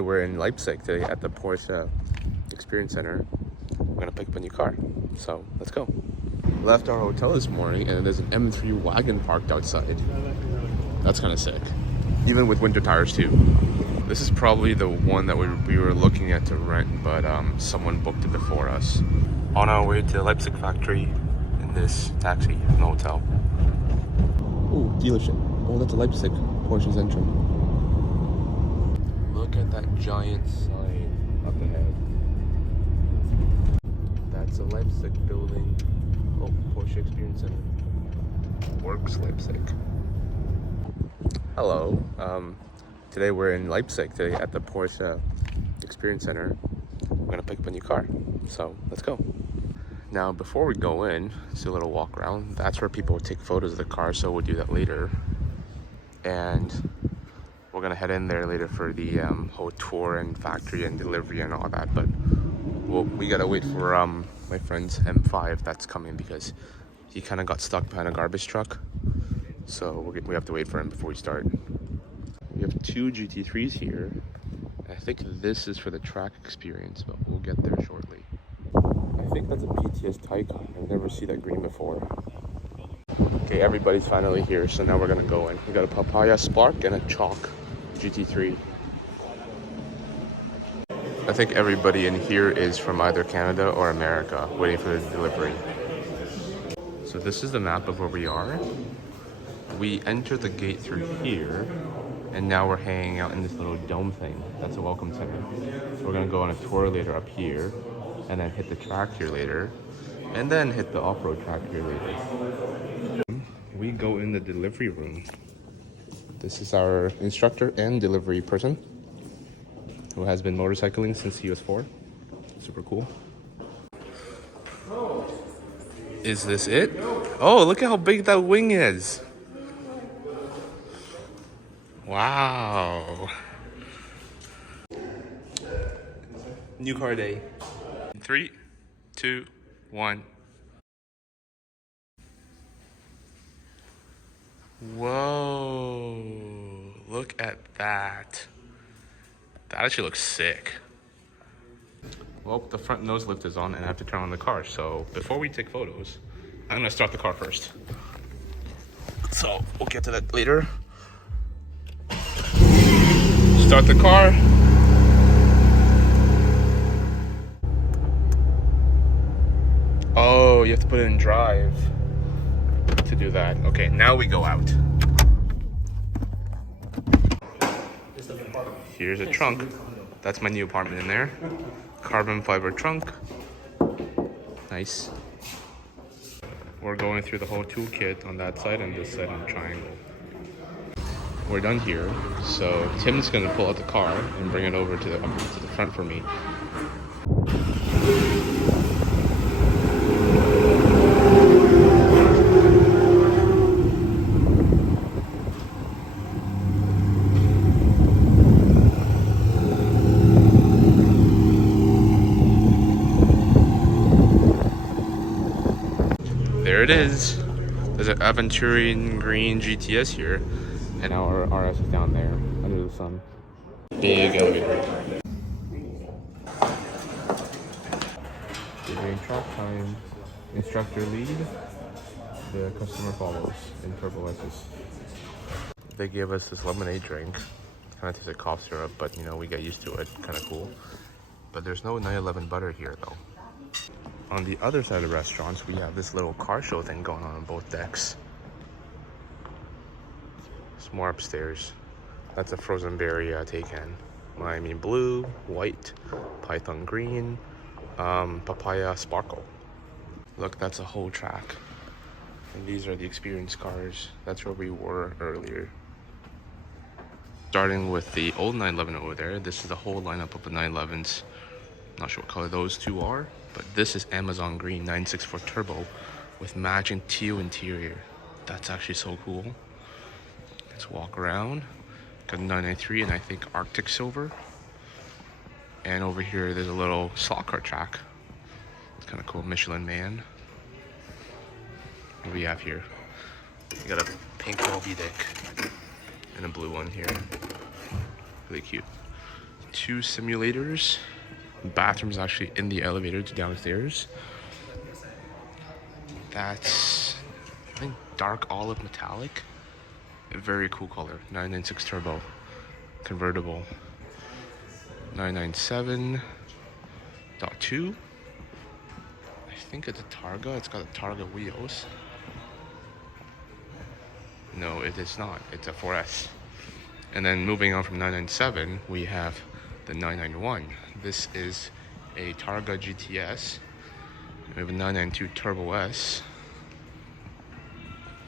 Today we're in Leipzig today at the Porsche Experience Center. We're gonna pick up a new car, so let's go. Left our hotel this morning and there's an M3 wagon parked outside. That's kind of sick, even with winter tires too. This is probably the one that we were looking at to rent, but someone booked it before us. On our way to the Leipzig factory in this taxi from the hotel. Oh, dealership. Oh, that's a Leipzig. Porsche's entering. Look at that giant sign up ahead. That's a Leipzig building. Oh, Porsche Experience Center. Works Leipzig. Hello. Today we're in Leipzig today at the Porsche Experience Center. We're gonna pick up a new car, so let's go. Now, before we go in, let's do a little walk around. That's where people take photos of the car, so we'll do that later. And we're gonna head in there later for the whole tour and factory and delivery and all that. But we gotta wait for my friend's M5 that's coming because he kind of got stuck behind a garbage truck. So we have to wait for him before we start. We have two GT3s here. I think this is for the track experience, but we'll get there shortly. I think that's a PTS Taycan. I've never seen that green before. Okay, everybody's finally here, so now we're gonna go in. We got a Papaya Spark and a Chalk GT3. I think everybody in here is from either Canada or America, waiting for the delivery. So this is the map of where we are. We entered the gate through here, and now we're hanging out in this little dome thing. That's a welcome center. So we're gonna go on a tour later up here, and then hit the track here later, and then hit the off-road track here later. We go in the delivery room. This is our instructor and delivery person who has been motorcycling since he was 4. Super cool. Is this it? Oh, look at how big that wing is. Wow. New car day. 3, 2, 1. Whoa, look at that. That actually looks sick. Well, the front nose lift is on and I have to turn on the car. So before we take photos, I'm gonna start the car first. So we'll get to that later. Start the car. Oh, you have to put it in drive to do that. Okay, now we go out. Here's a trunk. That's my new apartment in there. Carbon fiber trunk. Nice. We're going through the whole toolkit on that side and this side in the triangle. We're done here, so Tim's gonna pull out the car and bring it over to the front for me. There it is. There's an Aventurine green GTS here, and our RS is down there under the sun. Big elevator. Doing track time. Instructor lead. The customer follows in Turbo S's. They gave us this lemonade drink. Kind of tastes like cough syrup, but you know, we get used to it. Kind of cool. But there's no 911 butter here though. On the other side of the restaurants, we have this little car show thing going on both decks. There's more upstairs. That's a frozen berry Taycan. Miami blue, white, python green, papaya sparkle. Look, that's a whole track. And these are the experience cars. That's where we were earlier. Starting with the old 911 over there. This is the whole lineup of the 911s. Not sure what color those two are, but this is Amazon green 964 turbo with matching teal interior. That's actually so cool. Let's walk around. Got 993 and I think Arctic silver. And over here there's a little slot car track. It's kind of cool. Michelin Man. What do we have here? We got a pink Moby Dick and a blue one here. Really cute. 2 simulators. Bathroom's actually in the elevator to downstairs. That's, I think, dark olive metallic. A very cool color. 996 turbo, convertible. 997.2. I think it's a Targa. It's got a Targa wheels. No, it is not. It's a 4S. And then moving on from 997, we have the 991. This is a Targa GTS. We have a 992 Turbo S.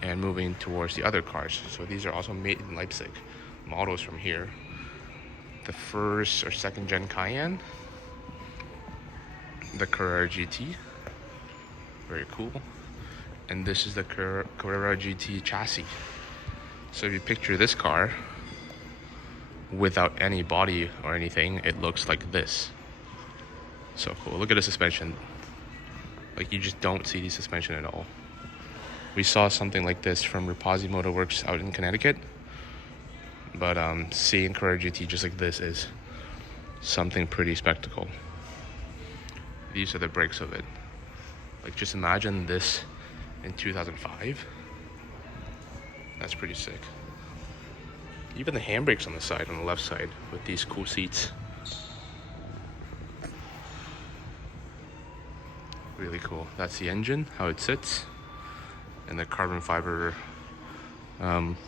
And moving towards the other cars. So these are also made in Leipzig. Models from here. The first or second gen Cayenne. The Carrera GT. Very cool. And this is the Carrera GT chassis. So if you picture this car without any body or anything, it looks like this. So cool. Look at the suspension. Like, you just don't see the suspension at all. We saw something like this from Rapazzi Motor Works out in Connecticut. But seeing Carrera GT just like this is something pretty spectacle. These are the brakes of it. Like, just imagine this in 2005. That's pretty sick. Even the handbrakes on the side, on the left side, with these cool seats. Really cool. That's the engine, how it sits. And the carbon fiber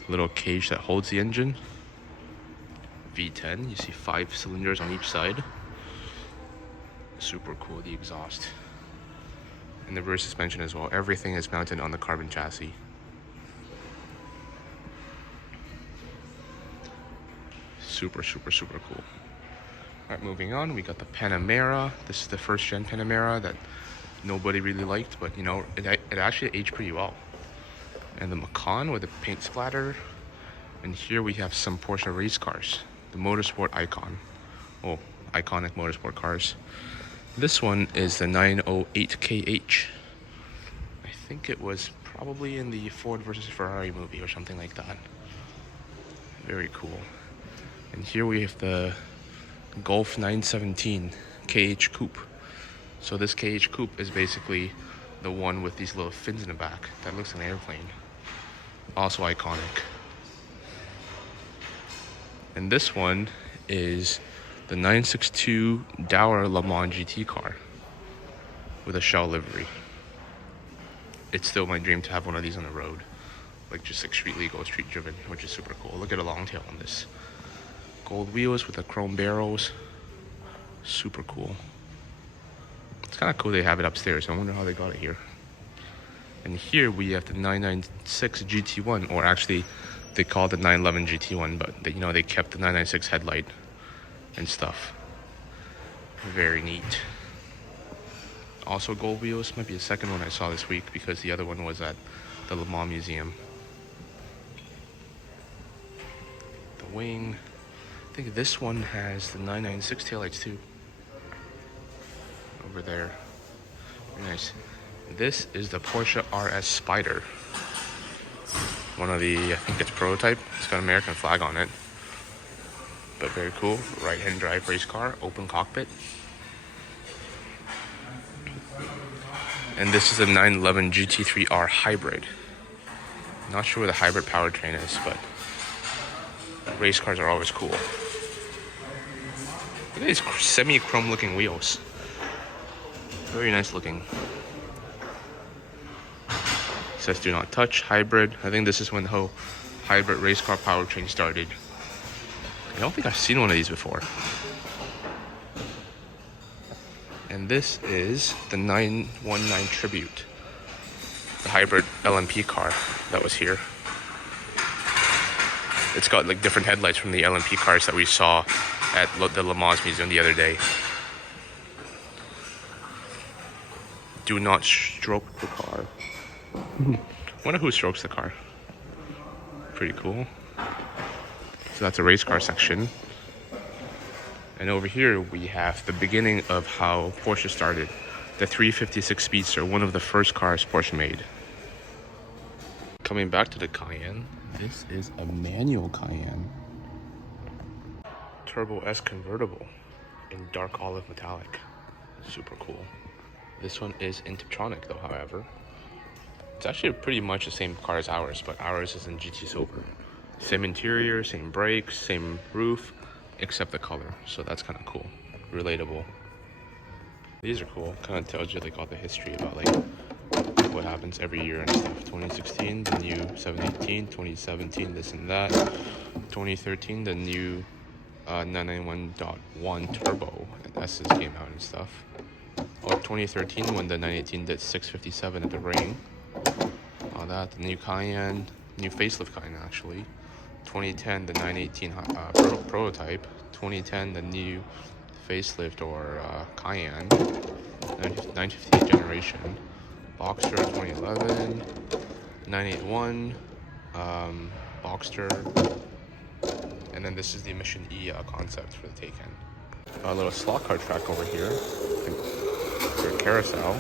little cage that holds the engine. V10, you see 5 cylinders on each side. Super cool, the exhaust. And the rear suspension as well. Everything is mounted on the carbon chassis. Super, super, super cool. Alright, moving on, we got the Panamera. This is the first gen Panamera that nobody really liked, but you know, it actually aged pretty well. And the Macan with the paint splatter. And here we have some Porsche race cars. The Motorsport Icon. Oh, iconic motorsport cars. This one is the 908KH. I think it was probably in the Ford versus Ferrari movie or something like that. Very cool. And here we have the Golf 917 KH Coupe. So this KH Coupe is basically the one with these little fins in the back that looks like an airplane. Also iconic. And this one is the 962 Dower Le Mans GT car with a shell livery. It's still my dream to have one of these on the road. Like, just like street legal, street driven, which is super cool. Look at the long tail on this. Gold wheels with the chrome barrels. Super cool. It's kind of cool they have it upstairs. I wonder how they got it here. And here we have the 996 GT1, or actually they call it the 911 GT1, but they, you know, they kept the 996 headlight and stuff. Very neat. Also gold wheels. Might be the second one I saw this week because the other one was at the Le Mans Museum. The wing. I think this one has the 996 taillights too. Over there. Very nice. This is the Porsche RS Spider. One of the, I think it's prototype. It's got an American flag on it. But very cool. Right-hand drive race car, open cockpit. And this is a 911 GT3R hybrid. Not sure where the hybrid powertrain is, but race cars are always cool. Look at these semi-chrome looking wheels. Very nice looking. It says do not touch, hybrid. I think this is when the whole hybrid race car powertrain started. I don't think I've seen one of these before. And this is the 919 Tribute. The hybrid LMP car that was here. It's got like different headlights from the LMP cars that we saw at the Le Mans Museum the other day. Do not stroke the car. Wonder who strokes the car. Pretty cool. So that's a race car section. And over here we have the beginning of how Porsche started. The 356 Speedster, one of the first cars Porsche made. Coming back to the Cayenne, this is a manual Cayenne. Turbo S convertible in dark olive metallic. Super cool. This one is in Tiptronic though, however. It's actually pretty much the same car as ours, but ours is in GT Silver. Same interior, same brakes, same roof, except the color. So that's kind of cool. Relatable. These are cool. Kind of tells you like all the history about like what happens every year and stuff. 2016, the new 718. 2017, this and that. 2013, the new 991.1 turbo and S's came out and stuff. Oh, 2013 when the 918 did 657 at the ring. All that, the new Cayenne, new facelift Cayenne actually. 2010, the 918 prototype. 2010, the new facelift or Cayenne. 950th generation. Boxster 2011. 981. Boxster. And then this is the Mission E concept for the Taycan. A little slot car track over here for a carousel.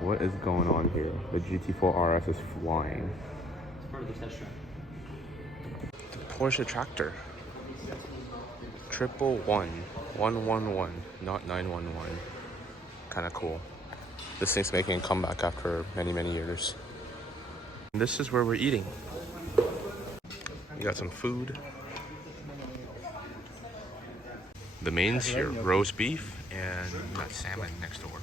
What is going on here? The GT4RS is flying. It's part of the test track. The Porsche tractor. 111, not 911. Kind of cool. This thing's making a comeback after many, many years. And this is where we're eating. We got some food. The mains here, roast beef and we got salmon next door.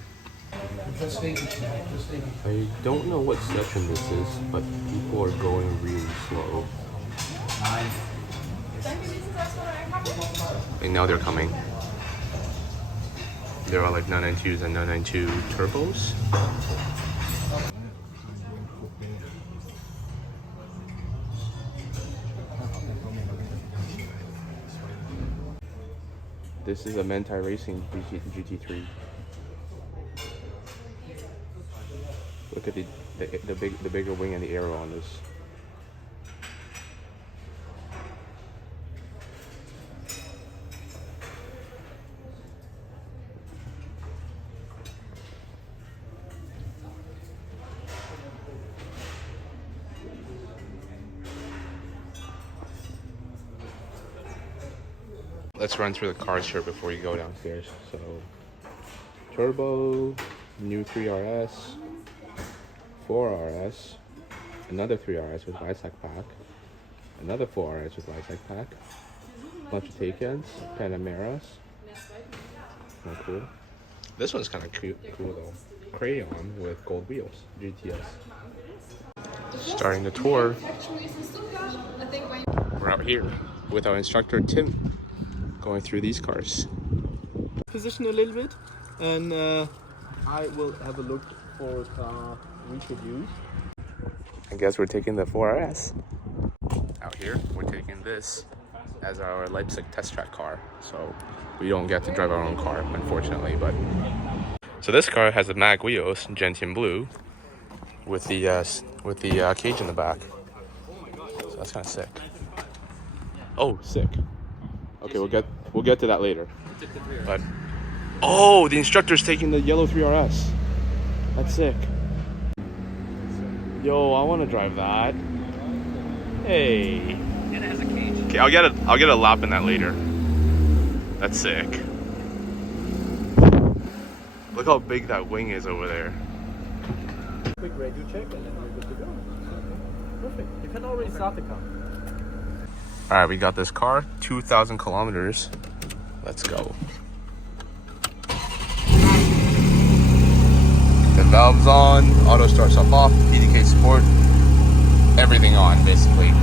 I don't know what section this is, but people are going really slow. And now they're coming. There are like 992s and 992 turbos. This is a Mentai Racing GT3. Look at the bigger wing and the arrow on this. Let's run through the cars here before you go downstairs. So, turbo, new 3RS, 4RS, another 3RS with Leipzig pack, another 4RS with Leipzig pack, bunch of Taycans, Panameras. Not cool. This one's kind of cool though. Crayon with gold wheels, GTS. Starting the tour. We're out here with our instructor Tim. Going through these cars. Position a little bit, and I will have a look for a car we could use. I guess we're taking the 4RS. Out here, we're taking this as our Leipzig Test Track car. So we don't get to drive our own car, unfortunately. But so this car has the mag wheels, gentian blue, with the cage in the back. So that's kind of sick. Oh, sick. Okay, we'll get to that later. But oh, the instructor's taking the yellow 3RS. That's sick. Yo, I want to drive that. Hey. And it has a cage. Okay, I'll get a lap in that later. That's sick. Look how big that wing is over there. Quick radio check, and then we're good to go. Perfect. You can already start the car. All right, we got this car, 2,000 kilometers. Let's go. The valves on, auto starts up off, PDK Sport, everything on basically.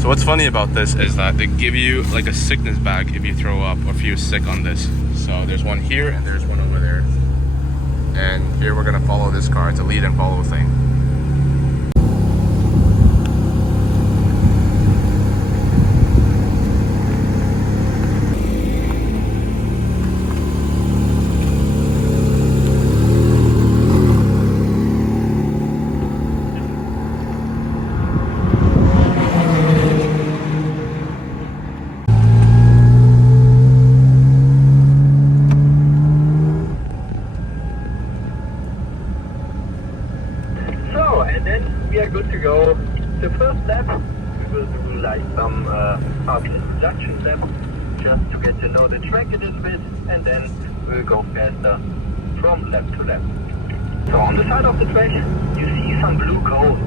So what's funny about this is that they give you like a sickness bag if you throw up or if you're sick on this. So there's one here and there's one over there. And here we're gonna follow this car. It's a lead and follow thing. like some introduction lap, just to get to know the track a little bit, and then we'll go faster from lap to lap. So on the side of the track, you see some blue cones.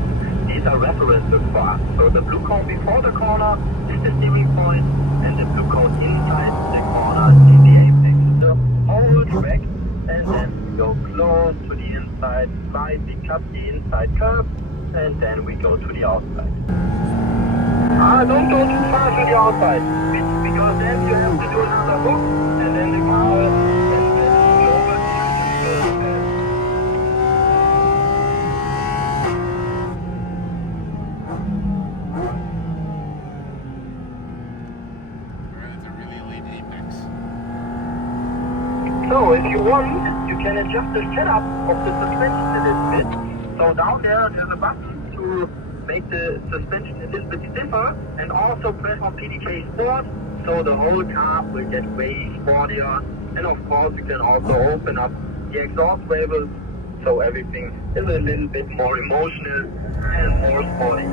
These are references for us. So the blue cone before the corner is the steering point, and the blue cone inside the corner is the apex. The whole track, and then we go close to the inside, slightly cut the inside curve, and then we go to the outside. Don't go too far to the outside, because then you have to do another hook, and then the car can get slower if you go too fast. So if you want, you can adjust the setup of the suspension a little bit. So down there, there's a button to make the suspension a little bit stiffer, and also press on PDK Sport, so the whole car will get way sportier. And of course, you can also open up the exhaust valves, so everything is a little bit more emotional and more sporty.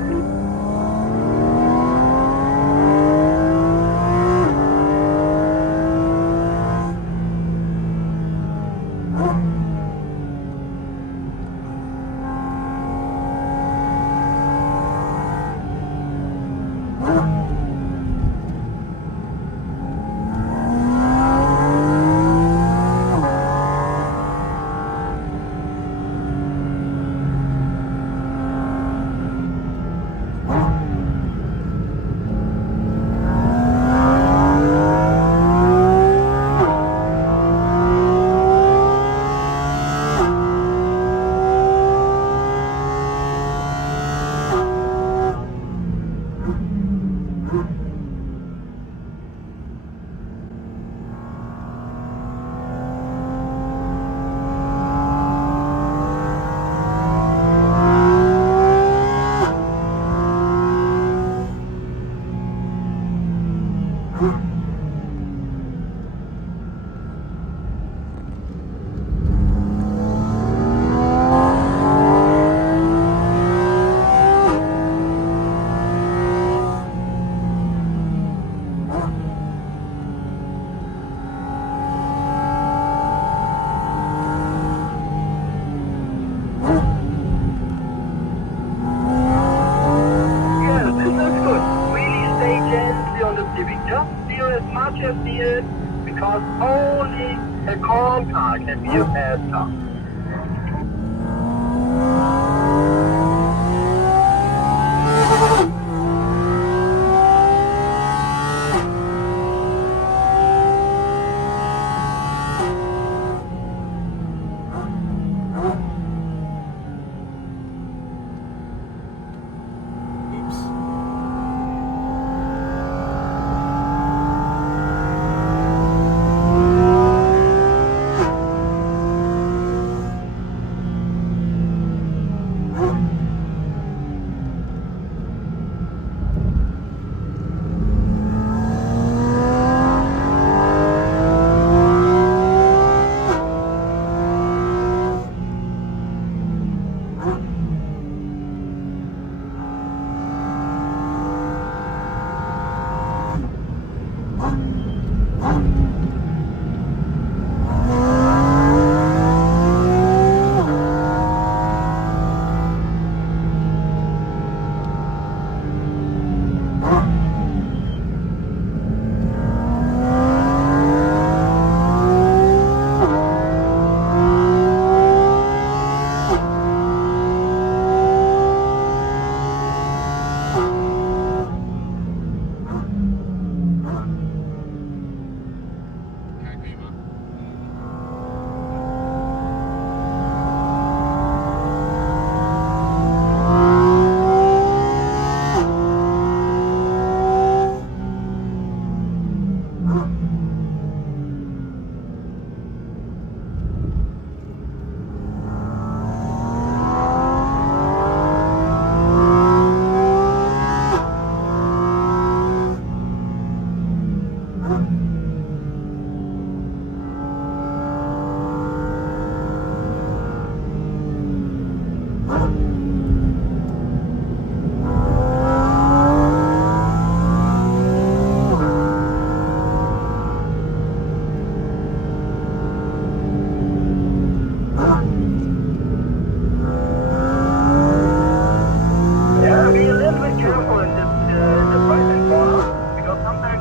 Just needed, because only a calm car can be a fast car.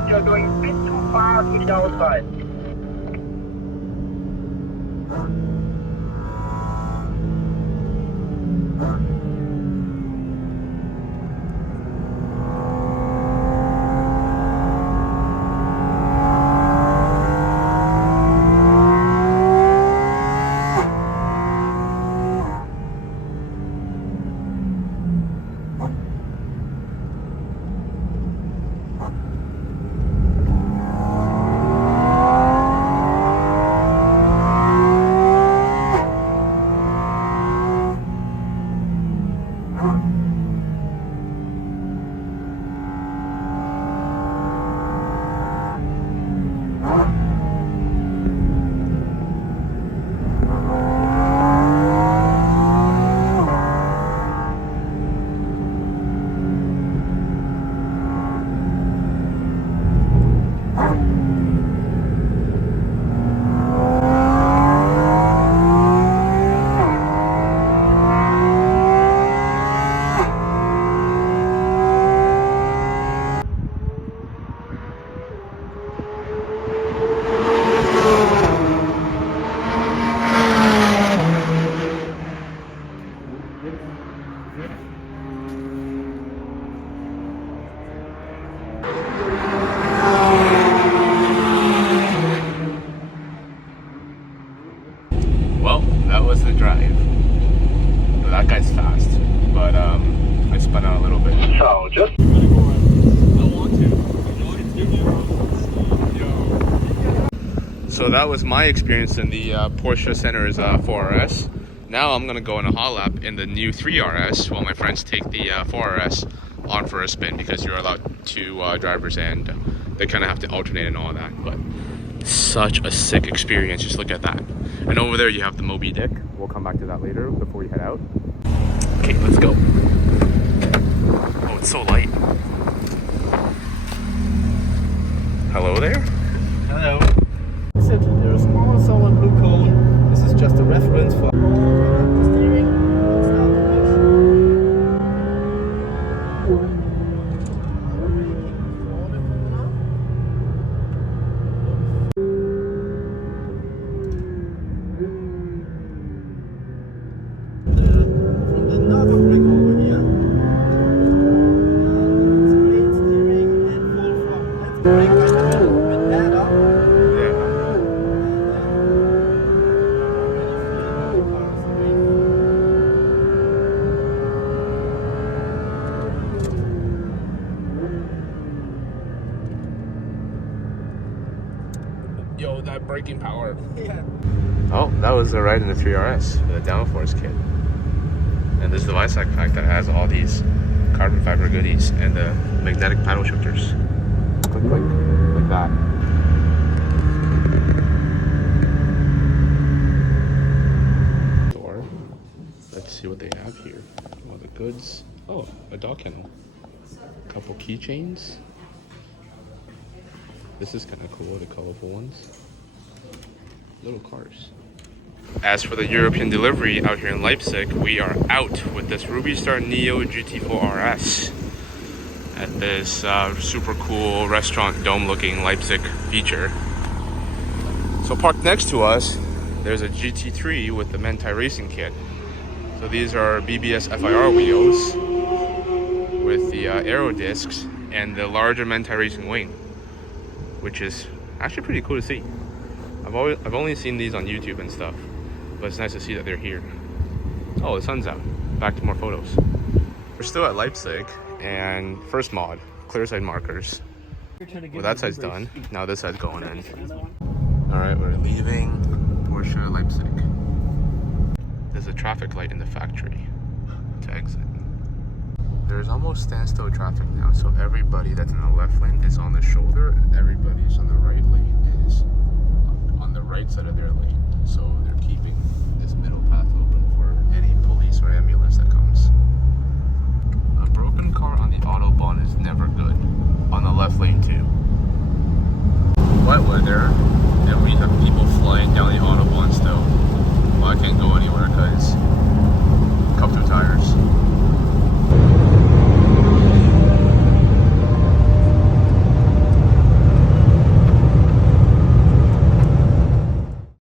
You're going a bit too far to the outside. Well, that was the drive. Well, that guy's fast, but I spun out a little bit. So, just So that was my experience in the Porsche Center's 4RS. Now I'm gonna go on a hot lap in the new 3RS while my friends take the 4RS on for a spin, because you're allowed two drivers and they kind of have to alternate and all that. But such a sick experience, just look at that. And over there you have the Moby Dick. We'll come back to that later before we head out. Okay, let's go. Oh, it's so light. Hello there. Hello. There's also a blue cone. This is just a reference for steering. Start the from the knob brick over here. Straight steering and full front. Let's brake right now with that up. Yo, that braking power. Yeah. Oh, that was the ride in the 3RS with the downforce kit. And this is the Leipzig pack that has all these carbon fiber goodies and the magnetic paddle shifters. Click, click, like that. Door. Let's see what they have here. All the goods. Oh, a dog kennel. A couple keychains. This is kind of cool, the colorful ones. Little cars. As for the European delivery out here in Leipzig, we are out with this Ruby Star Neo GT4RS at this super cool restaurant dome looking Leipzig feature. So parked next to us, there's a GT3 with the Mentai racing kit. So these are BBS FIR wheels with the aero discs and the larger Mentai racing wing, which is actually pretty cool to see. I've only seen these on YouTube and stuff, but it's nice to see that they're here. Oh, the sun's out. Back to more photos. We're still at Leipzig, and first mod, clear side markers. Well, that side's done. Now this side's going in. All right, we're leaving Porsche Leipzig. There's a traffic light in the factory to exit. There's almost standstill traffic now, so everybody that's in the left lane is on the shoulder, and everybody's on the right lane is on the right side of their lane. So they're keeping this middle path open for any police or ambulance that comes. A broken car on the Autobahn is never good. On the left lane too. Wet weather, and we have people flying down the Autobahn still. Well, I can't go anywhere because cup two tires.